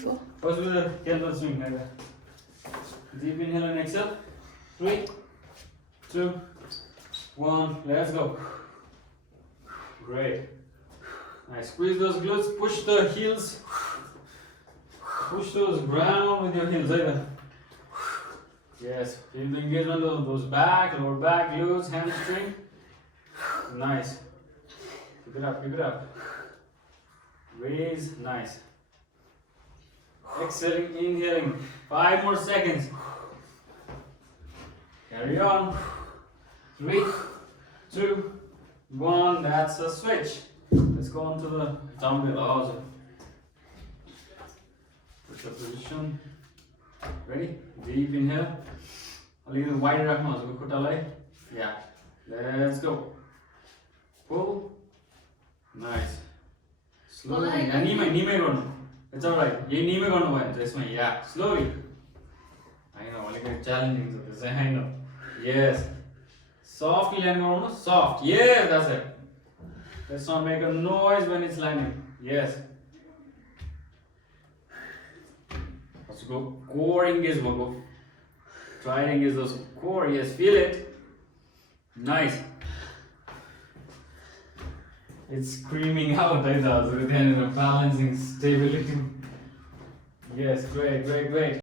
First with the kettlebell swing like that. Deep inhale and exhale. 3, 2, 1. Let's go. Great. Nice. Squeeze those glutes. Push the heels. Push those ground with your heels. Either. Yes. Feel the engagement of those back, lower back, glutes, hamstring. Nice. Pick it up. Pick it up. Raise. Nice. Exhaling, inhaling. 5 more seconds. Carry on. 3, 2, 1. That's a switch. Let's go on to the dumbbell also. Push up position. Ready? Deep inhale. A little wider up now. So we put a leg. Yeah. Let's go. Pull. Nice. Slowly. And knee may go. It's alright. You knee may go no this one. Yeah. Slowly. I know. Like challenging this. I know. Yes. Softly landing almost. Soft. Yes, that's it. Let's not make a noise when it's landing. Yes. Let's go. Core engage. Go. Try to engage those core. Yes. Feel it. Nice. It's screaming out. I thought. So then balancing stability. Yes. Great. Great. Great.